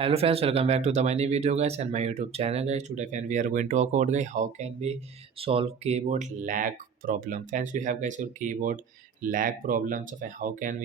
Hello friends, welcome back to the my new video guys and my YouTube channel guys. Today friend we are going to talk about guys how can we solve keyboard lag problem. Friends, you have guys your keyboard lag problem. So friend, how can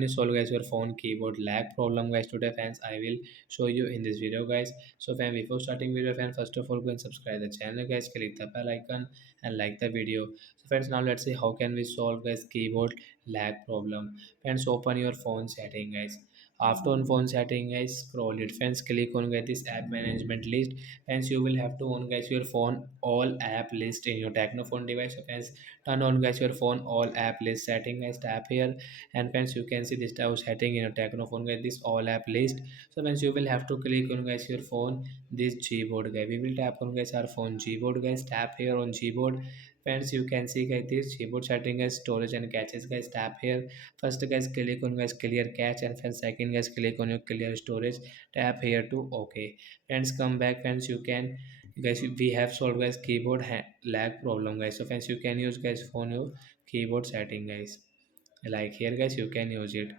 you solve guys your phone keyboard lag problem guys? Today friends I will show you in this video guys. So friend, before starting video friend, first of all go and subscribe the channel guys, click the bell icon and like the video. So friends, now let's see how can we solve guys keyboard lag problem. Friends, open your phone setting guys. After on phone setting guys, scroll it friends, click on guys this app management list. Friends, you will have to on guys your phone all app list in your Tecno phone device. So friends, turn on guys your phone all app list setting guys, tap here, and friends you can see this type of setting in your Tecno phone guys, this all app list. So friends, you will have to click on guys your phone this Gboard guys. We will tap on guys our phone Gboard guys, tap here on Gboard. Friends, you can see guys this Gboard setting guys, storage and caches guys, tap here. First guys, click on guys clear cache, and friends second guys, click on your clear storage, tap here to okay. Friends, come back friends, you can guys, we have solved guys keyboard lag problem guys. So friends, you can use guys phone your keyboard setting guys, like here guys you can use it.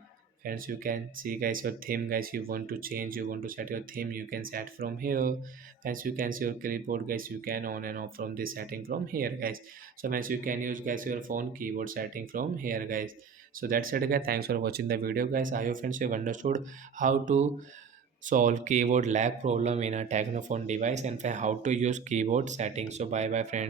Friends, you can see guys your theme guys, you want to change, you want to set your theme, you can set from here. Friends, you can see your clipboard guys, you can on and off from this setting from here guys. So friends, you can use guys your phone keyboard setting from here guys. So that's it guys, thanks for watching the video guys. I hope friends you have understood how to solve keyboard lag problem in a Technophone device and how to use keyboard settings. So bye bye friends.